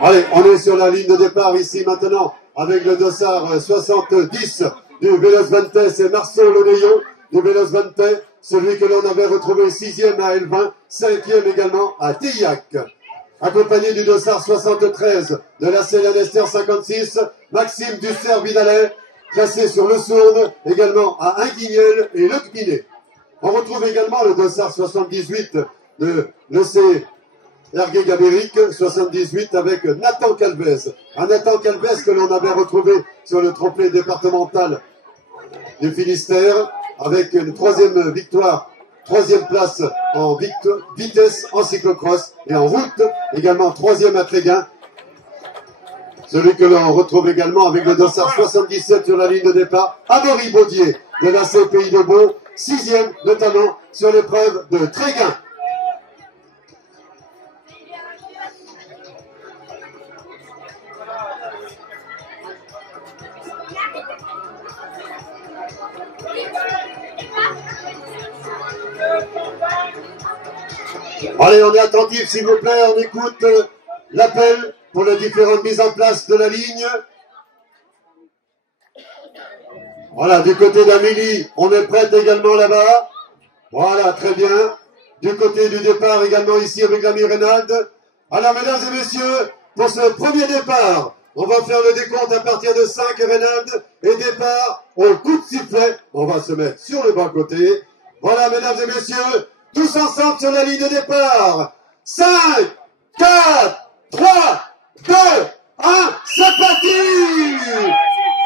Allez, on est sur la ligne de départ ici maintenant avec le dossard 70 du Veloz Vente, c'est Marceau Le Neillon du Veloz Vente, celui que l'on avait retrouvé 6e à Elvin, 5e également à Tillac. Accompagné du dossard 73 de la Célanester 56, Maxime Dussert-Vidalet, classé sur le Sourne, également à Inguignel et Le Cminet. On retrouve également le dossard 78 de l'EC Ergué Gabéric, 78 avec Nathan Calvez. Un Nathan Calvez que l'on avait retrouvé sur le trophée départemental du Finistère avec une 3e victoire, 3e place en vitesse en cyclocross et en route, également 3e à Tréguin. Celui que l'on retrouve également avec le dossard 77 sur la ligne de départ, Amaury Baudier de la CPI de Beau, 6e notamment sur l'épreuve de Tréguin. Allez, on est attentif, s'il vous plaît, on écoute l'appel pour les différentes mises en place de la ligne. Voilà, du côté d'Amélie, on est prête également là-bas. Voilà, très bien. Du côté du départ également ici avec l'ami Reynald. Alors, mesdames et messieurs, pour ce premier départ, on va faire le décompte à partir de 5, Reynald, et départ au coup de sifflet. On va se mettre sur le bas côté. Voilà, mesdames et messieurs, tous ensemble sur la ligne de départ. 5, 4, 3, 2, 1, c'est parti!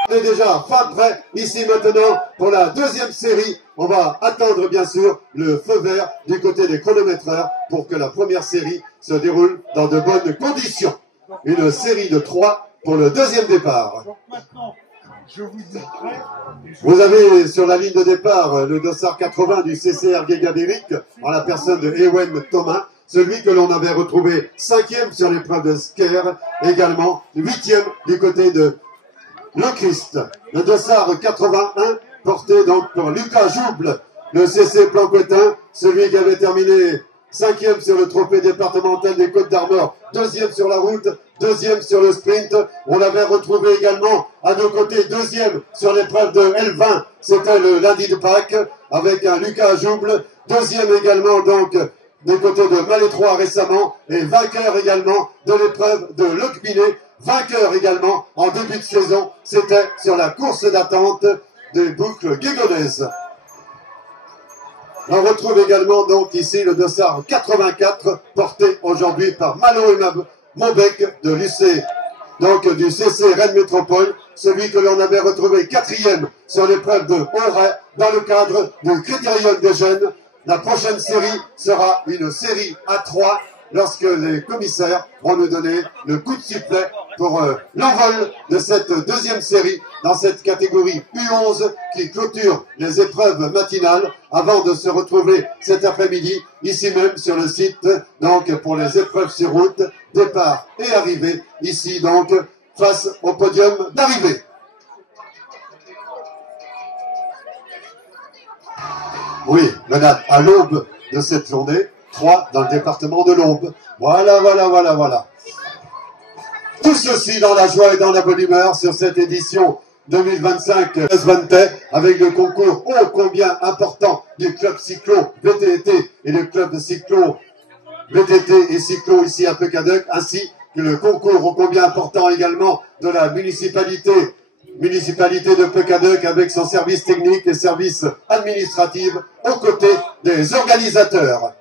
On est déjà fin prêt ici maintenant pour la deuxième série. On va attendre bien sûr le feu vert du côté des chronométreurs pour que la première série se déroule dans de bonnes conditions. Une série de 3 pour le deuxième départ. Donc maintenant, je vous dis prêt. Vous avez sur la ligne de départ le dossard 80 du CCR Gabéric en la personne de Ewen Thomas, celui que l'on avait retrouvé 5e sur l'épreuve de Sker, également 8e du côté de Le Christ. Le dossard 81 porté donc par Lucas Jouble, le CC Plancotin, celui qui avait terminé 5e sur le trophée départemental des Côtes d'Armor, 2e sur la route, 2e sur le sprint. On l'avait retrouvé également à nos côtés 2e sur l'épreuve de L20, c'était le lundi de Pâques, avec un Lucas Jouble, 2e également donc des côtés de Malétroit récemment, et vainqueur également de l'épreuve de Le Cminet, vainqueur également en début de saison, c'était sur la course d'attente des boucles guégonaises. On retrouve également donc ici le dossard 84 porté aujourd'hui par Malo et Maubec de l'UC, donc du CC Rennes Métropole, celui que l'on avait retrouvé 4e sur l'épreuve de Auray dans le cadre du Critérium des jeunes. La prochaine série sera une série à 3 lorsque les commissaires vont nous donner le coup de sifflet pour l'envol de cette deuxième série dans cette catégorie U11 qui clôture les épreuves matinales avant de se retrouver cet après-midi ici même sur le site donc pour les épreuves sur route, départ et arrivée ici donc face au podium d'arrivée. Oui, madame, à l'aube de cette journée, 3 dans le département de l'Aube. Voilà, voilà, voilà, voilà. Tout ceci dans la joie et dans la bonne humeur sur cette édition 2025 Vente avec le concours ô combien important du club cyclo VTT et le club de cyclo VTT et cyclo ici à Pecadec, ainsi que le concours ô combien important également de la municipalité de Pecadec avec son service technique et service administratif aux côtés des organisateurs.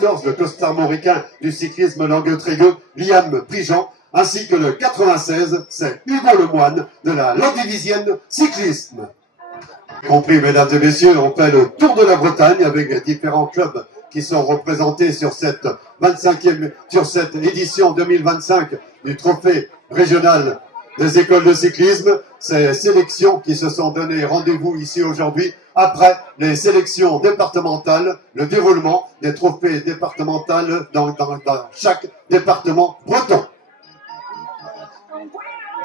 Le costard mauricain du cyclisme Langueux-Trégueux, Liam Prigent, ainsi que le 96, c'est Hugo Lemoine de la Landivisienne Cyclisme. Compris, mesdames et messieurs, on fait le tour de la Bretagne avec les différents clubs qui sont représentés sur cette 25e, sur cette édition 2025 du trophée régional des écoles de cyclisme. Ces sélections qui se sont données rendez-vous ici aujourd'hui après les sélections départementales, le déroulement des trophées départementaux dans chaque département breton.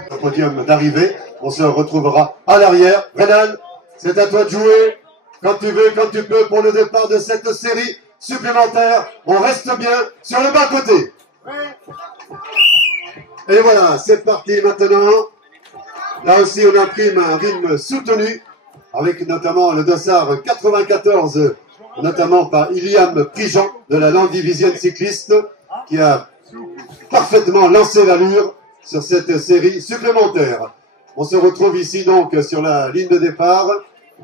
Au podium d'arrivée, on se retrouvera à l'arrière. Renan, c'est à toi de jouer quand tu veux, quand tu peux pour le départ de cette série supplémentaire. On reste bien sur le bas-côté. Et voilà, c'est parti maintenant. Là aussi, on imprime un rythme soutenu, avec notamment le dossard 94, notamment par Iliam Prigent de la Landivisienne cycliste, qui a parfaitement lancé l'allure sur cette série supplémentaire. On se retrouve ici donc sur la ligne de départ,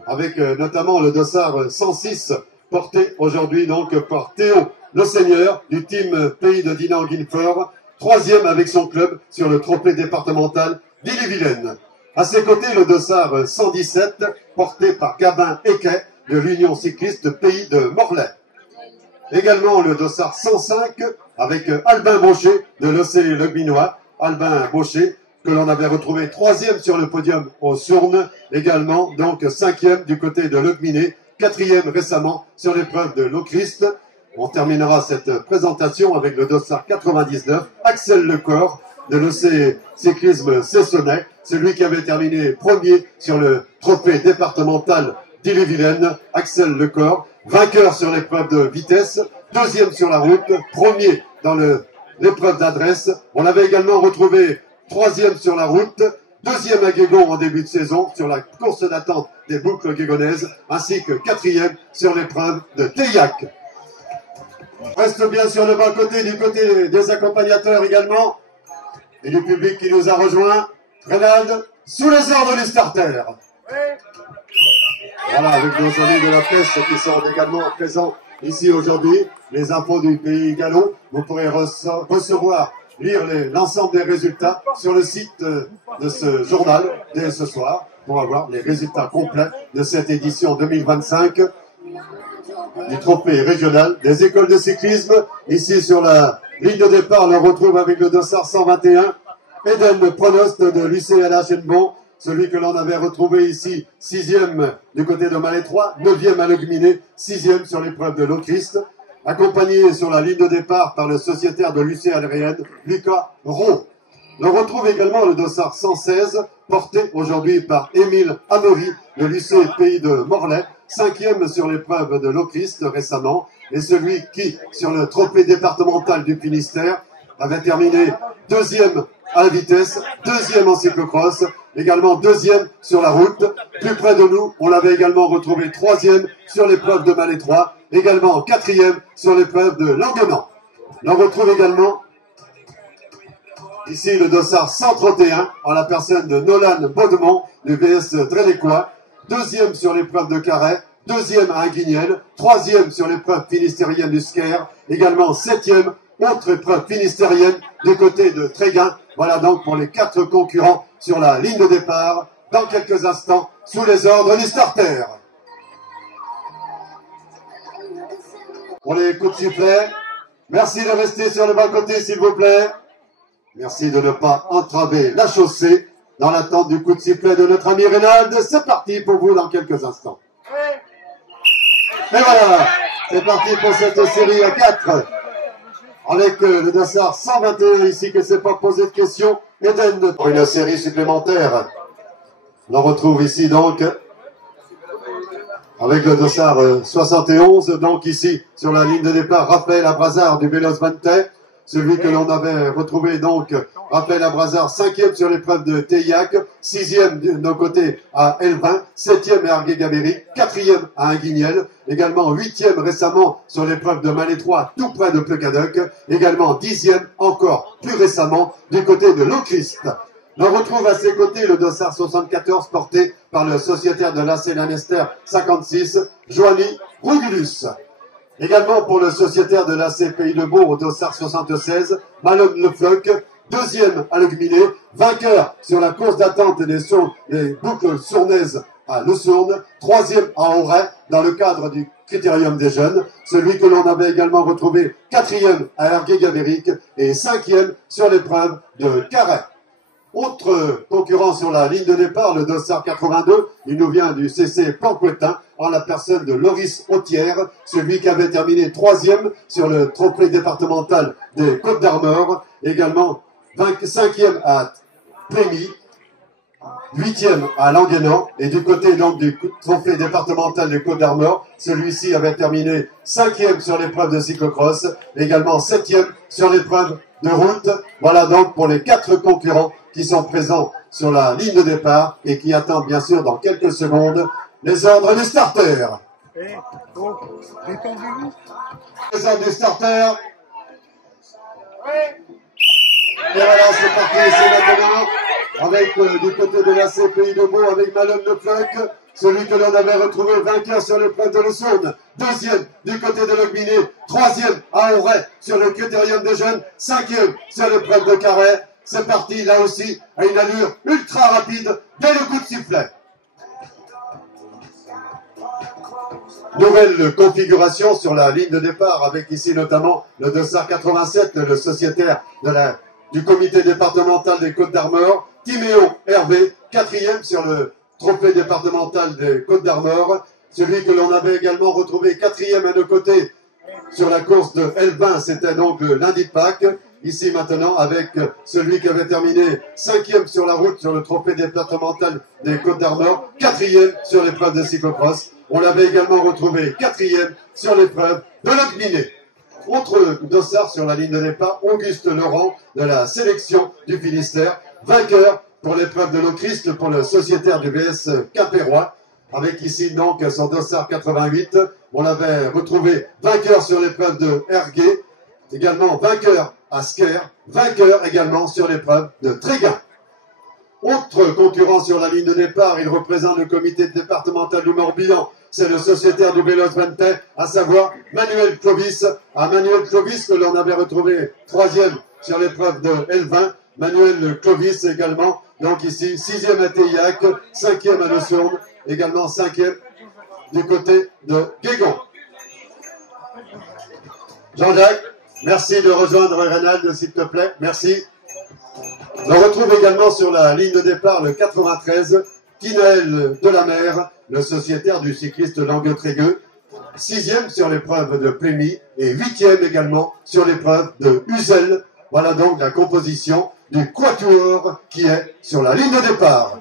avec notamment le dossard 106, porté aujourd'hui donc par Théo Le Seigneur du team Pays de Dinan-Guilfort, troisième avec son club sur le trophée départemental d'Ille-et-Vilaine. À ses côtés, le dossard 117, porté par Gabin Equet de l'Union cycliste Pays de Morlaix. Également le dossard 105 avec Albin Baucher de l'OCL Legbinois. Albin Baucher, que l'on avait retrouvé troisième sur le podium au Sournes, également donc cinquième du côté de Legminé, quatrième récemment sur l'épreuve de l'Ochrist. On terminera cette présentation avec le dossard 99, Axel Lecor de l'OC Cyclisme Cessonnet, celui qui avait terminé premier sur le trophée départemental d'Ille-et-Vilaine, Axel Lecor, vainqueur sur l'épreuve de vitesse, deuxième sur la route, premier dans l'épreuve d'adresse. On l'avait également retrouvé troisième sur la route, deuxième à Guégon en début de saison sur la course d'attente des boucles guégonaises, ainsi que quatrième sur l'épreuve de Teillac. Reste bien sur le bas côté, du côté des accompagnateurs également, et du public qui nous a rejoint. Reynald, sous les ordres du starter. Voilà, avec nos amis de la presse qui sont également présents ici aujourd'hui, les infos du pays gallo. Vous pourrez recevoir, lire l'ensemble des résultats sur le site de ce journal dès ce soir pour avoir les résultats complets de cette édition 2025 du trophée régional des écoles de cyclisme. Ici sur la ligne de départ, on retrouve avec le dossard 121 Eden Pronost de l'UCLH Hennebont, celui que l'on avait retrouvé ici, sixième du côté de Malétroit, neuvième à Legminé, sixième sur l'épreuve de l'Ochrist, accompagné sur la ligne de départ par le sociétaire de l'UCL Rennes, Lucas Ron. On retrouve également le dossard 116, porté aujourd'hui par Émile Amaury de l'UC Pays de Morlaix, cinquième sur l'épreuve de l'Ochrist récemment, et celui qui, sur le trophée départemental du Finistère, avait terminé deuxième à la vitesse, deuxième en cyclocross, également deuxième sur la route. Plus près de nous, on l'avait également retrouvé troisième sur l'épreuve de Malétroit, également quatrième sur l'épreuve de Languenan. On retrouve également ici le dossard 131 en la personne de Nolan Baudemont du VS Drénécois, deuxième sur l'épreuve de Carhaix, deuxième à Inguignel, troisième sur l'épreuve finistérienne du Sker, également septième, autre épreuve finistérienne du côté de Tréguin. Voilà donc pour les quatre concurrents sur la ligne de départ, dans quelques instants, sous les ordres du starter. Pour les coups de sifflet, merci de rester sur le bas-côté s'il vous plaît. Merci de ne pas entraver la chaussée dans l'attente du coup de sifflet de notre ami Reynald. C'est parti pour vous dans quelques instants. Et voilà, c'est parti pour cette série à 4. Avec le dossard 121 ici, que c'est pas posé de questions. Eden pour une série supplémentaire. On retrouve ici donc avec le dossard 71, donc ici sur la ligne de départ, Raphaël Abrazard du Vélos Vente, celui que l'on avait retrouvé donc, Raphaël Abrazard, cinquième sur l'épreuve de Teillac, sixième de nos côtés à Elvin, septième à Argué-Gabéry, quatrième à Inguignel, également huitième récemment sur l'épreuve de Malétroit, tout près de Plecadoc, également dixième encore plus récemment du côté de l'Ochrist. On retrouve à ses côtés le dossard 74 porté par le sociétaire de l'AC Lanester 56, Joanie Rougulus. Également pour le sociétaire de l'AC Pays de Bourg au dossard 76, Malone Lefloc, deuxième à Legminé, vainqueur sur la course d'attente des boucles sournaises à Le Sourne, troisième à Auray dans le cadre du Critérium des jeunes, celui que l'on avait également retrouvé quatrième à Argué-Gabéric et cinquième sur l'épreuve de Carhaix. Autre concurrent sur la ligne de départ, le dossard 82, il nous vient du CC Planquetin, en la personne de Loris Autière, celui qui avait terminé troisième sur le trophée départemental des Côtes d'Armor, également cinquième à Plémy, 8e à Languénan. Et du côté donc du trophée départemental des Côtes d'Armor, celui-ci avait terminé 5e sur l'épreuve de cyclocross, également 7e sur l'épreuve de route. Voilà donc pour les 4 concurrents qui sont présents sur la ligne de départ et qui attendent bien sûr dans quelques secondes les ordres du starter. Et donc, détendez-vous. Les ordres du starter. Et voilà, c'est parti, c'est maintenant avec du côté de la CPI de Beau, avec Malone Le Floc, celui que l'on avait retrouvé vainqueur sur l'épreuve de l'Oursourne, 2e du côté de Logminé, 3e à Auray sur le critérium des jeunes, 5e sur l'épreuve de Carré. C'est parti, là aussi, à une allure ultra rapide, dès le coup de sifflet. Nouvelle configuration sur la ligne de départ, avec ici notamment le Dossard 87, le sociétaire du comité départemental des Côtes d'Armor, Timéo Hervé, 4e sur le trophée départemental des Côtes d'Armor, celui que l'on avait également retrouvé 4e à nos côtés sur la course de Elbin, c'était donc le lundi de Pâques. Ici maintenant avec celui qui avait terminé 5e sur la route sur le trophée départemental des Côtes d'Armor, 4e sur l'épreuve de cyclocross. On l'avait également retrouvé 4e sur l'épreuve de Logminé. Autre dossard sur la ligne de départ, Auguste Laurent de la sélection du Finistère, vainqueur pour l'épreuve de l'Auchrist pour le sociétaire du BS Quimpérois, avec ici donc son dossard 88. On l'avait retrouvé vainqueur sur l'épreuve de Ergué, également vainqueur à Sker, vainqueur également sur l'épreuve de Tréguin. Autre concurrent sur la ligne de départ, il représente le comité départemental du Morbihan, c'est le sociétaire du Vélos Vente, à savoir Manuel Clovis. À Manuel Clovis que l'on avait retrouvé 3e sur l'épreuve de L20, Manuel Clovis également, donc ici 6e à Teillac, 5e à Le Sourne, également 5e du côté de Guégon. Jean-Jacques, merci de rejoindre Reynald, s'il te plaît. Merci. On retrouve également sur la ligne de départ le 93, Kinaël Delamer, le sociétaire du cycliste Langueux-Trégueux, 6e sur l'épreuve de Plémy et 8e également sur l'épreuve de Uzel. Voilà donc la composition du quatuor qui est sur la ligne de départ.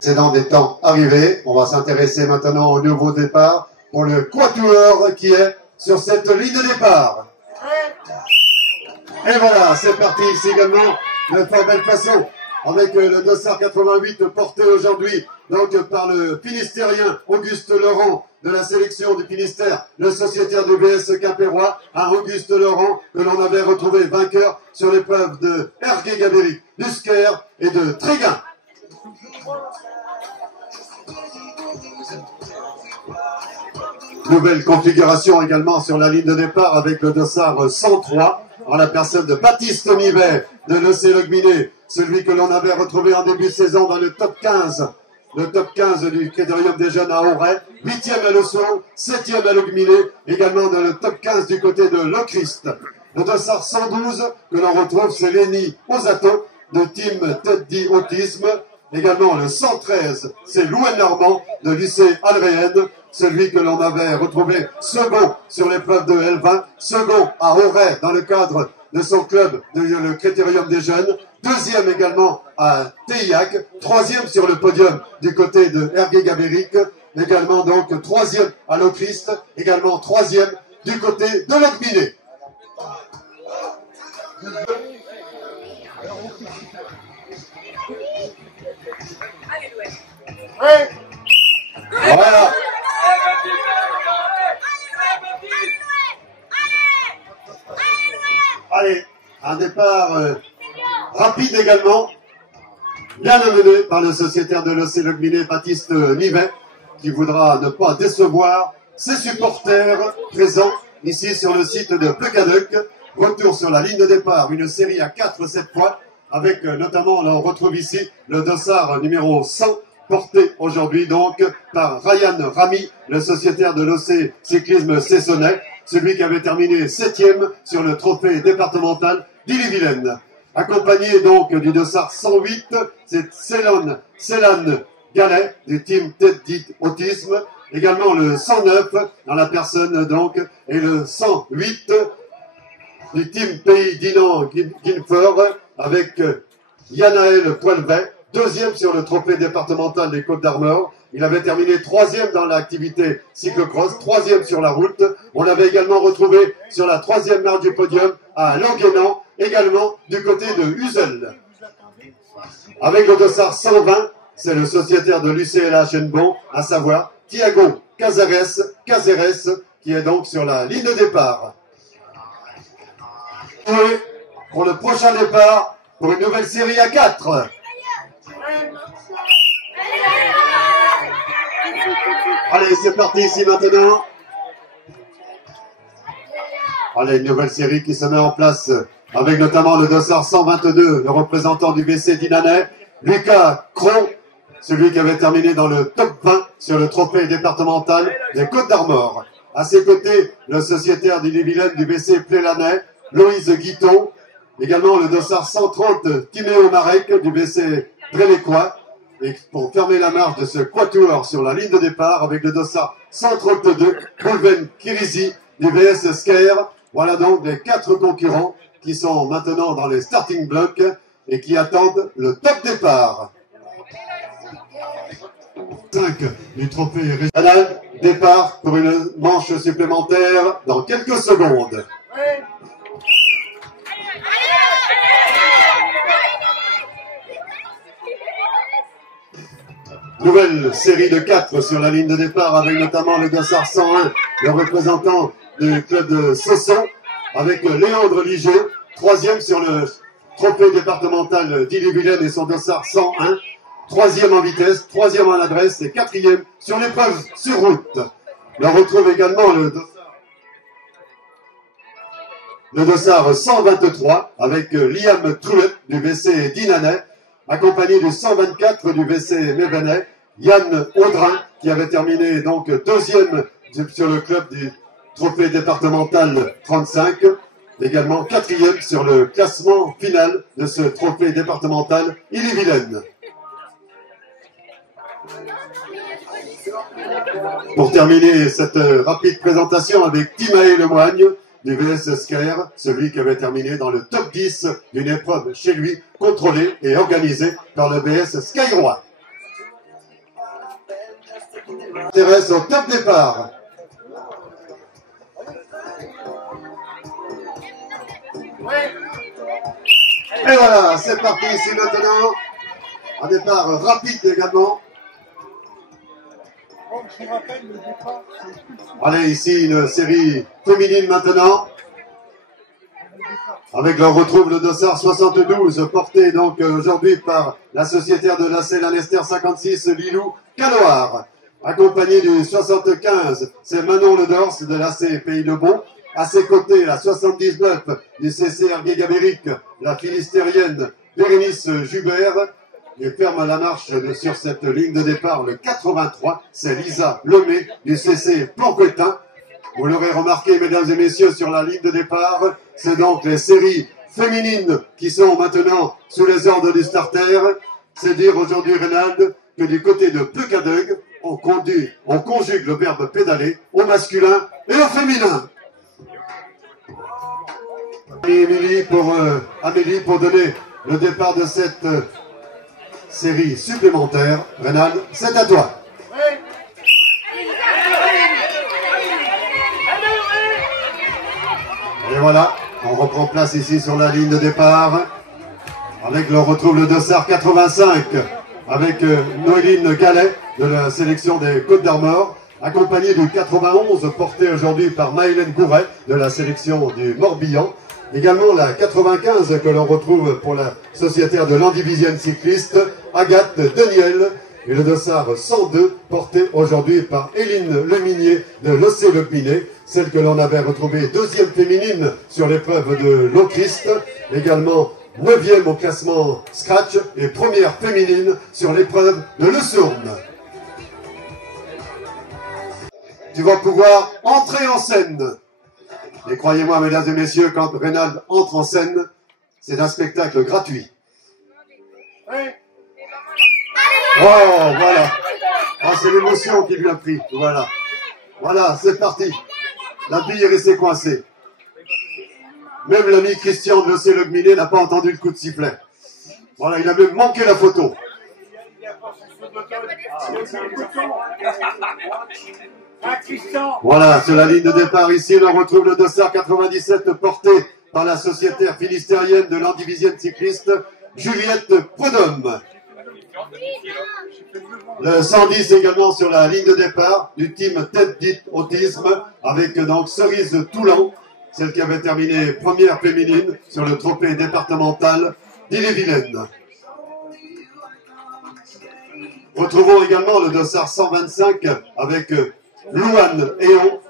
C'est dans des temps arrivés. On va s'intéresser maintenant au nouveau départ pour le quatuor qui est sur cette ligne de départ. Et voilà, c'est parti ici également de fort belle façon avec le dossard 88 porté aujourd'hui donc par le Finistérien Auguste Laurent de la sélection du Finistère, le sociétaire du BS Quimpérois, à Auguste Laurent que l'on avait retrouvé vainqueur sur l'épreuve de Ergué-Gabéric, du Sker et de Tréguin. Nouvelle configuration également sur la ligne de départ avec le dossard 103 en la personne de Baptiste Nivet de l'EC Logminé, celui que l'on avait retrouvé en début de saison dans le top 15. Le top 15 du Critérium des Jeunes à Auray, 8e à Le Sourne, 7e à Logminé, également dans le top 15 du côté de l'Auchrist. Le dossard 112 que l'on retrouve, c'est Léni Osato de Team Teddy Autisme. Également le 113, c'est Louis Normand de lycée Alréenne, celui que l'on avait retrouvé second sur l'épreuve de L20, second à Auray dans le cadre de son club, le Critérium des Jeunes, 2e également à Teillac, 3e sur le podium du côté de Ergué-Gabéric, également donc 3e à l'Auchrist, également 3e du côté de Logminé. Ouais. Voilà. Allez, un départ rapide également, bien amené par le sociétaire de l'OC Logminé, Baptiste Nivet, qui voudra ne pas décevoir ses supporters présents ici sur le site de Plecaduc. Retour sur la ligne de départ, une série à 4 cette fois, avec notamment, on retrouve ici le dossard numéro 100, porté aujourd'hui donc par Ryan Ramy, le sociétaire de l'OC Cyclisme Cessonnet, celui qui avait terminé 7e sur le trophée départemental d'Ille-et-Vilaine. Accompagné donc du dossard 108, c'est Célan Gallet du team Teddy Autisme, également le 109 dans la personne donc, et le 108 du team Pays Dinan Guinfort avec Yanaël Poilvet, deuxième sur le trophée départemental des Côtes d'Armor. Il avait terminé troisième dans l'activité cyclocross, troisième sur la route. On l'avait également retrouvé sur la troisième marche du podium à Languénan, également du côté de Uzel. Avec le dossard 120, c'est le sociétaire de l'UCLH Hennebont, à savoir Thiago Cazeres, qui est donc sur la ligne de départ. Et pour le prochain départ, pour une nouvelle série à 4. Allez, c'est parti ici maintenant. Allez, une nouvelle série qui se met en place avec notamment le dossard 122, le représentant du BC Dinanais, Lucas Cron, celui qui avait terminé dans le top 20 sur le trophée départemental des Côtes d'Armor. À ses côtés, le sociétaire d'Ille-et-Vilaine du BC Plélanais, Loïse Guiton, également le dossard 130, Timéo Marek du BC Drélécois. Et pour fermer la marche de ce quatuor sur la ligne de départ avec le dossard 132, Pulven Kirizi du VS Sker. Voilà donc les 4 concurrents qui sont maintenant dans les starting blocks et qui attendent le top départ. 5 du trophée régional, départ pour une manche supplémentaire dans quelques secondes. Nouvelle série de 4 sur la ligne de départ avec notamment le dossard 101, le représentant du club de Sosson, avec Léandre Liger, troisième sur le trophée départemental d'Ille-et-Vilaine et son dossard 101, troisième en vitesse, troisième en adresse et quatrième sur l'épreuve sur route. On retrouve également le dossard 123 avec Liam Troulet du VC Dinanais, accompagné du 124 du VC Mévenais, Yann Audrin, qui avait terminé donc deuxième sur le club du trophée départemental 35, également quatrième sur le classement final de ce trophée départemental Ille-et-Vilaine. Pour terminer cette rapide présentation avec Timae Lemoigne du VS Sker, celui qui avait terminé dans le top 10 d'une épreuve chez lui, contrôlée et organisée par le VS Skyrois. Intéresse au top départ. Et voilà, c'est parti ici maintenant. Un départ rapide également. Allez, ici une série féminine maintenant. Avec on retrouve le dossard 72, porté donc aujourd'hui par la sociétaire de l'AC Lanester 56, Lilou Canoir. Accompagné du 75, c'est Manon Ledors de l'AC Pays de Bon. À ses côtés, la 79 du CCR Gégabérique, la philistérienne Bérénice Jubert. Et ferme la marche sur cette ligne de départ, le 83, c'est Lisa Lemay du CC Planquetin. Vous l'aurez remarqué, mesdames et messieurs, sur la ligne de départ, c'est donc les séries féminines qui sont maintenant sous les ordres du starter. C'est dire aujourd'hui, Reynald, que du côté de Peucadeuil, on conjugue le verbe pédaler au masculin et au féminin. Amélie pour donner le départ de cette série supplémentaire. Reynald, c'est à toi. Et voilà, on reprend place ici sur la ligne de départ. Avec on retrouve le dossard 85 avec Noéline Gallet de la sélection des Côtes d'Armor, accompagné du 91 porté aujourd'hui par Maëlène Gouret de la sélection du Morbihan. Également la 95 que l'on retrouve pour la sociétaire de l'Andivisienne cycliste, Agathe Daniel, et le dossard 102 porté aujourd'hui par Éline Leminier de l'Océ-le-Pinet, celle que l'on avait retrouvée deuxième féminine sur l'épreuve de l'Aucriste, également 9e au classement Scratch et première féminine sur l'épreuve de Le Sourne. Tu vas pouvoir entrer en scène. Et croyez-moi, mesdames et messieurs, quand Reynald entre en scène, c'est un spectacle gratuit. Oh, voilà. Ah, c'est l'émotion qui lui a pris. Voilà. Voilà, c'est parti. La bille est restée coincée. Même l'ami Christian de l'Océ-le-Minet n'a pas entendu le coup de sifflet. Voilà, il a même manqué la photo. Voilà, sur la ligne de départ ici, on retrouve le dossard 97 porté par la sociétaire finistérienne de l'Andivisienne cycliste Juliette Prudhomme. Le 110 également sur la ligne de départ du team Tête Dite Autisme avec donc Cerise Toulon, celle qui avait terminé première féminine sur le trophée départemental d'Ille-et-Vilaine. Retrouvons également le dossard 125 avec Louane Eon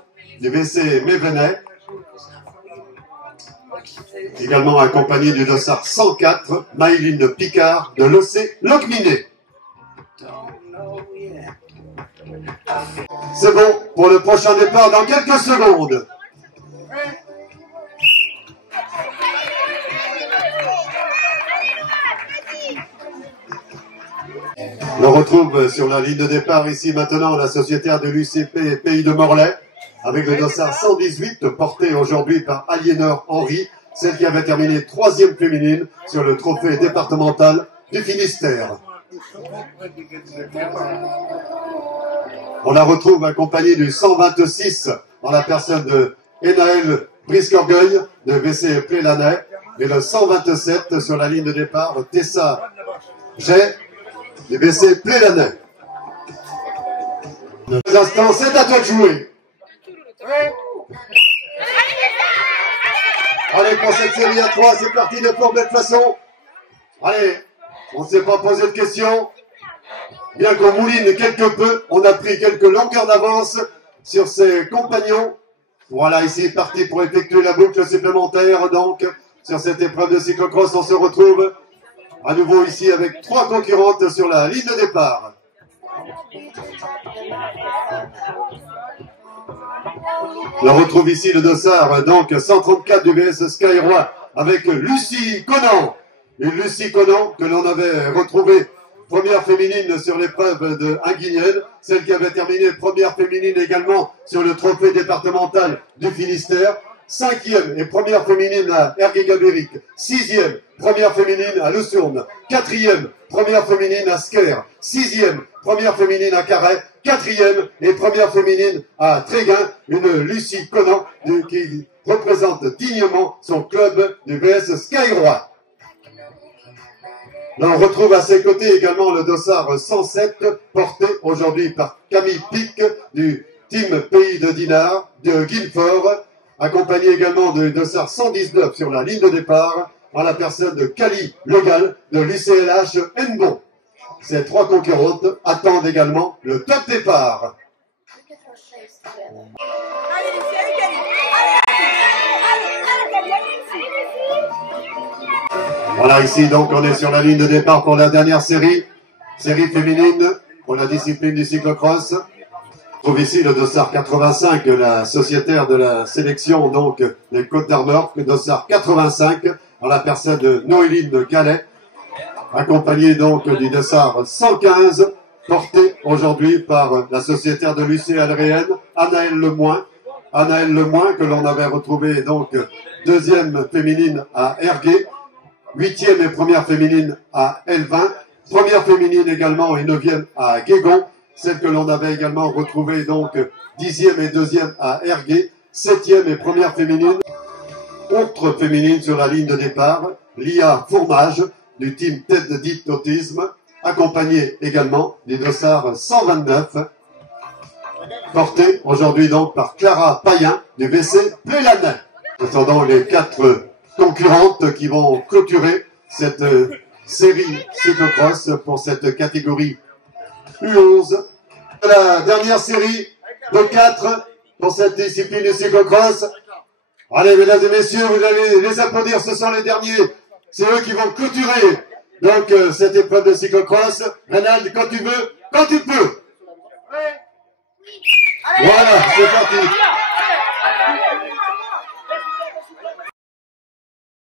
du BC Mévenay, également accompagné du dossard 104, Maëline Picard de l'EC Locminé. C'est bon pour le prochain départ dans quelques secondes. On retrouve sur la ligne de départ ici maintenant la sociétaire de l'UCP Pays de Morlaix avec le dossard 118 porté aujourd'hui par Aliénor Henry, celle qui avait terminé 3e féminine sur le trophée départemental du Finistère. On la retrouve accompagnée du 126 en la personne de Enaël Briscorgueil de VC Plélanais et le 127 sur la ligne de départ Tessa Jay du VC Plélanais. Dans un instant, c'est à toi de jouer. Allez, pour cette série à 3, c'est parti de fort belle façon. Allez, on ne s'est pas posé de questions. Bien qu'on mouline quelque peu, on a pris quelques longueurs d'avance sur ses compagnons. Voilà, ici, parti pour effectuer la boucle supplémentaire. Donc, sur cette épreuve de cyclocross, on se retrouve à nouveau ici avec 3 concurrentes sur la ligne de départ. On retrouve ici le dossard, donc 134 du VS Skyroi avec Lucie Conan. Une Lucie Conan que l'on avait retrouvée première féminine sur l'épreuve de Inguignel, celle qui avait terminé première féminine également sur le trophée départemental du Finistère, 5e et première féminine à Ergué-Gabéric, 6e, première féminine à Loussourne, 4e, première féminine à Sker, 6e, première féminine à Carhaix, 4e et première féminine à Tréguin, une Lucie Conan qui représente dignement son club du VS Skyroi. Là, on retrouve à ses côtés également le dossard 107, porté aujourd'hui par Camille Pic du team Pays de Dinard de Guilfort, accompagné également du dossard 119 sur la ligne de départ, en la personne de Cali Legal de l'UCLH Nbon. Ces 3 concurrentes attendent également le top départ. Voilà, ici donc on est sur la ligne de départ pour la dernière série féminine pour la discipline du cyclocross. On trouve ici le dossard 85, la sociétaire de la sélection donc des Côtes d'Armor, le dossard 85 en la personne de Noéline Gallet, accompagné donc du dossard 115 porté aujourd'hui par la sociétaire de l'UC Alréenne, Anaëlle Lemoin. Anaëlle Lemoin que l'on avait retrouvé donc 2e féminine à Ergué, 8e et première féminine à Elvin, première féminine également et 9e à Guégon, celle que l'on avait également retrouvée donc 10e et 2e à Ergué, 7e et première féminine. Autre féminine sur la ligne de départ, Lia Fourmage du team Tête Dite Autisme, accompagnée également du dossard 129, porté aujourd'hui donc par Clara Payen du BC Plélanais. Attendant les 4 concurrentes qui vont clôturer cette série cyclocross pour cette catégorie U11. La dernière série de 4 pour cette discipline du cyclocross. Allez, mesdames et messieurs, vous allez les applaudir, ce sont les derniers. C'est eux qui vont clôturer donc cette épreuve de cyclocross. Reynald, quand tu veux, quand tu peux. Voilà, c'est parti.